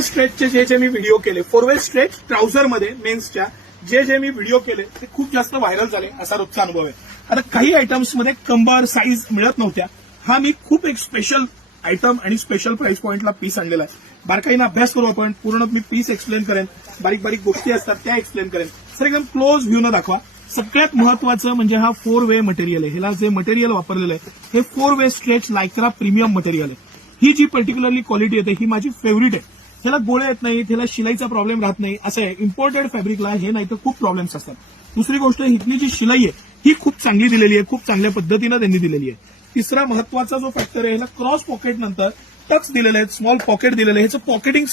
स्ट्रेचचे जे मी व्हिडिओ केले, 4 वे stretch trouser मध्ये मेन्सच्या जे मी व्हिडिओ केले ते खूप जास्त व्हायरल झाले, असा रोजचा अनुभव आहे. आता काही आयटम्स मध्ये कंबर साईज मिळत नव्हत्या. हा मी खूप एक स्पेशल आयटम आणि स्पेशल प्राइस पॉइंटला पीस आणलेला आहे. बारकाईनं अभ्यास करू आपण. पूर्ण मी पीस एक्सप्लेन करेन, बारीक बारीक गोष्टी असतात त्या एक्सप्लेन करेन. सर एकदम क्लोज व्ह्यू न दाखवा. सगळ्यात महत्वाचं म्हणजे हा 4 वे मटेरियल आहे. ह्याला जे मटेरियल वापरलेलं आहे हे 4 वे स्ट्रेच लायक्रा प्रीमियम मटेरियल आहे. ही जी पर्टिक्युलरली क्वालिटी येते ही माझी फेवरेट आहे. ह्याला गोळे येत नाही, ह्याला शिलाईचा प्रॉब्लेम राहत नाही. असं आहे, इम्पोर्टेड फॅब्रिकला हे नाही तर खूप प्रॉब्लेम्स असतात. दुसरी गोष्ट, हिथली जी शिलाई आहे ही खूप चांगली दिलेली आहे, खूप चांगल्या पद्धतीनं त्यांनी दिलेली आहे. तिसरा महत्वाचा जो फॅक्टर आहे, ह्याला क्रॉस पॉकेट नंतर टक्स दिलेले आहेत, स्मॉल पॉकेट दिलेले आहे. ह्याचं पॉकेटिंग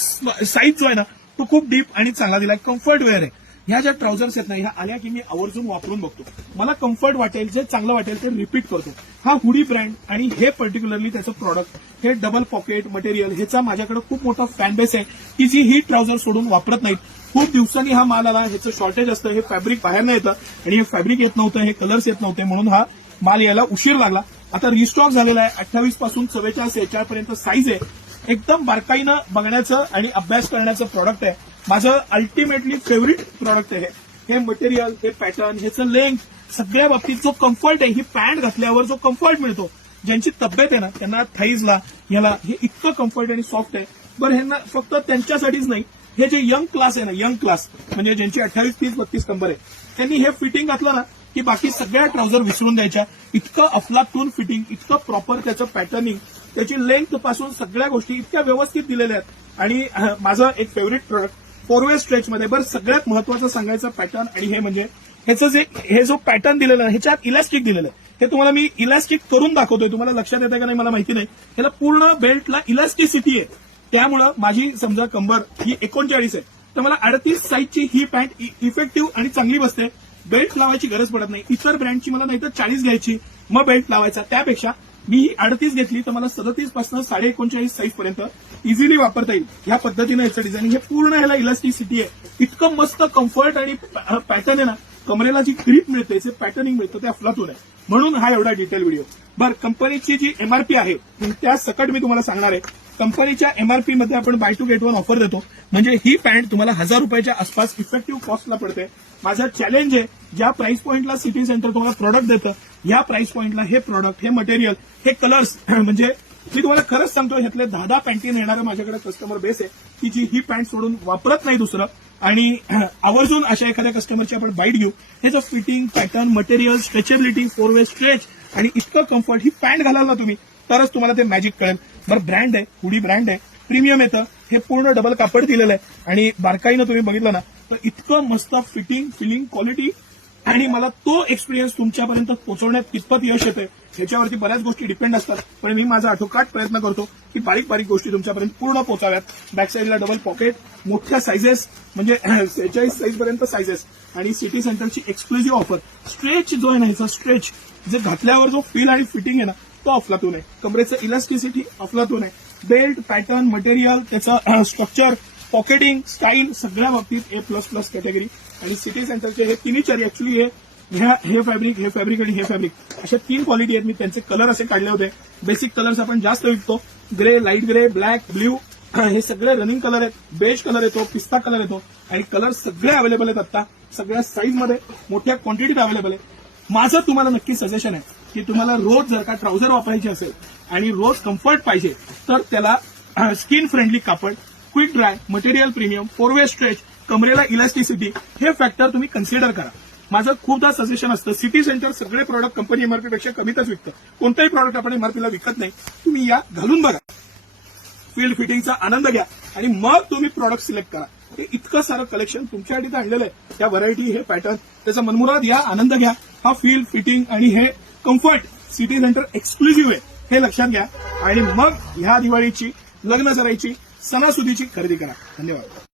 साईज जो आहे ना तो खूप डीप आणि चांगला दिला आहे. कम्फर्ट वेअर आहे. ह्या ज्या ट्राउझर्स आहेत ना ह्या आल्या की मी आवर्जून वापरून बघतो. मला कम्फर्ट वाटेल, जे चांगलं वाटेल ते रिपीट करतो. हा हुडी ब्रँड आणि हे पर्टिक्युलरली त्याचं प्रॉडक्ट, हे डबल पॉकेट मटेरियल, ह्याचा माझ्याकडे खूप मोठा फॅन बेस आहे की जी ही ट्राउझर सोडून वापरत नाहीत. खूप दिवसांनी हा माल आला, ह्याचं शॉर्टेज असतं, हे फॅब्रिक बाहेर नाही येतं आणि हे फॅब्रिक येत नव्हतं, हे कलर्स येत नव्हते, म्हणून हा माल यायला उशीर लागला. आता रिस्टॉक झालेला आहे. 28 पासून 44-46 पर्यंत साईज आहे. एकदम बारकाईनं बघण्याचं आणि अभ्यास करण्याचं प्रॉडक्ट आहे. माझं अल्टिमेटली फेवरेट प्रॉडक्ट आहे. हे मटेरियल, हे पॅटर्न, ह्याचं लेंथ, सगळ्या बाबतीत जो कम्फर्ट आहे, ही पॅन्ट घातल्यावर जो कम्फर्ट मिळतो, ज्यांची तब्येत आहे ना त्यांना थाईजला याला हे इतकं कम्फर्ट आणि सॉफ्ट आहे. बरं, ह्यांना फक्त त्यांच्यासाठीच नाही, हे जे यंग क्लास आहे ना, यंग क्लास म्हणजे ज्यांची 28, 30, 32 कंबर आहे, त्यांनी हे फिटिंग घातलं ना की बाकी सगळ्या ट्राउझर विसरून द्यायच्या. इतकं अफलातून फिटिंग, इतकं प्रॉपर त्याचं पॅटर्निंग, त्याची लेंथ पासून सगळ्या गोष्टी इतक्या व्यवस्थित दिलेल्या आहेत. आणि माझं एक फेवरेट प्रोडक्ट 4 वे स्ट्रेचमध्ये. बरं, सगळ्यात महत्वाचं सांगायचं पॅटर्न आणि हे म्हणजे ह्याचं जे हे जो पॅटर्न दिलेलं आहे ह्याच्यात इलास्टिक दिलेलं आहे. हे तुम्हाला मी इलास्टिक करून दाखवतोय. तुम्हाला लक्षात येतं का नाही मला माहिती नाही. ह्याला पूर्ण बेल्टला इलास्टिसिटी आहे. त्यामुळं माझी समजा कंबर ही 39 आहे तर मला 38 साईजची ही पॅन्ट इफेक्टिव्ह आणि चांगली बसते. बेल्ट लावायची गरज पडत नाही. इतर ब्रँडची मला नाही तर 40 घ्यायची मग बेल्ट लावायचा, त्यापेक्षा मी ही 38 घेतली तर मला 37 पासून 39.5 साईज पर्यंत इझिली वापरता येईल. ह्या पद्धतीने याचं डिझाईनिंग, हे पूर्ण ह्याला इलास्टिसिटी आहे. इतकं मस्त कम्फर्ट आणि पॅटर्न आहे ना, कमरेला जी ग्रीप मिळते, जे पॅटर्निंग मिळतं ते अफलातून आहे. म्हणून हा एवढा डिटेल व्हिडिओ. बरं, कंपनीची जी एमआरपी आहे त्या सकट मी तुम्हाला सांगणार आहे. कंपनीच्या एमआरपी मध्ये आपण buy two get one offer देतो. म्हणजे ही पॅन्ट तुम्हाला 1000 रुपयाच्या आसपास इफेक्टिव्ह कॉस्टला पडते. माझा चॅलेंज आहे, ज्या प्राइस पॉइंटला सिटी सेंटर तुम्हाला प्रॉडक्ट देतं, या प्राइस पॉइंटला हे प्रॉडक्ट, हे मटेरियल, हे कलर्स म्हणजे मी तुम्हाला खरंच सांगतो, ह्यातले 10 पॅन्टीन येणारं माझ्याकडे कस्टमर बेस आहे की जी ही पॅन्ट सोडून वापरत नाही दुसरं. आणि आवर्जून अशा एखाद्या कस्टमरची आपण बाईट घेऊ. ह्याचं फिटिंग, पॅटर्न, मटेरियल, स्ट्रेचेबिलिटी, 4 वे स्ट्रेच आणि इतकं कम्फर्ट, ही पॅन्ट घालाल ना तुम्ही तरच तुम्हाला ते मॅजिक कळेल. बरं, ब्रँड आहे, हुडी ब्रँड आहे, प्रीमियम येतं, हे पूर्ण डबल कापड दिलेलं आहे आणि बारकाईनं तुम्ही बघितलं ना तर इतकं मस्त फिटिंग, फिलिंग, क्वालिटी आणि मला तो एक्सपिरियन्स तुमच्यापर्यंत पोहोचवण्यात कितपत यश येते ह्याच्यावरती बऱ्याच गोष्टी डिपेंड असतात. पण मी माझा आठोकाट प्रयत्न करतो की बारीक बारीक गोष्टी तुमच्यापर्यंत पूर्ण पोहोचाव्यात. बॅक साईडला डबल पॉकेट, मोठ्या साईजेस म्हणजे 46 साईज पर्यंत साईजेस आणि सिटी सेंटरची एक्सक्लुझिव्ह ऑफर. स्ट्रेच जो आहे ना, ह्याचा स्ट्रेच जे घातल्यावर जो फील आणि फिटिंग आहे ना तो अफलातून आहे. कमरेचं इलास्टिसिटी अफलातून आहे. बेल्ट, पॅटर्न, मटेरियल, त्याचं स्ट्रक्चर, पॉकेटिंग, स्टाईल, सगळ्या बाबतीत A++ कॅटेगरी. आणि सिटी सेंटरचे हे तिन्ही चारी ऍक्च्युली हे फॅब्रिक, हे फॅब्रिक आणि हे फॅब्रिक अशा 3 क्वालिटी आहेत. मी त्यांचे कलर असे काढले होते. बेसिक कलर्स आपण जास्त विकतो, grey, light grey, black, blue, हे सगळे रनिंग कलर आहेत. बेज कलर येतो, पिस्ता कलर येतो आणि कलर सगळे अवेलेबल आहेत. आता सगळ्या साईजमध्ये मोठ्या क्वांटिटीत अवेलेबल आहे. माझं तुम्हाला नक्की सजेशन आहे की तुम्हाला रोज जर का ट्राउझर वापरायची असेल आणि रोज कम्फर्ट पाहिजे तर त्याला स्किन फ्रेंडली कापड, क्विक ड्राय, मटेरियल प्रीमियम, 4 वे स्ट्रेच, कमरेला इलास्टिसिटी, हे फॅक्टर तुम्ही कन्सिडर करा. माझं खूपदा सजेशन असतं, सिटी सेंटर सगळे प्रॉडक्ट कंपनी एमआरपीपेक्षा कमीतच विकतं. कोणताही प्रॉडक्ट आपण एमआरपीला विकत नाही. तुम्ही या, घालून बघा, फील्ड फिटिंगचा आनंद घ्या आणि मग तुम्ही प्रॉडक्ट सिलेक्ट करा. हे इतकं सारं कलेक्शन तुमच्यासाठी आणलेलं आहे. त्या व्हरायटी, हे पॅटर्न, त्याचा मनमुराद या, आनंद घ्या. हा फील, फिटिंग आणि हे कम्फर्ट सिटी सेंटर एक्सक्लुझिव्ह आहे, हे लक्षात घ्या आणि मग ह्या दिवाळीची, लग्न सराईची, सणासुदीची खरेदी करा. धन्यवाद.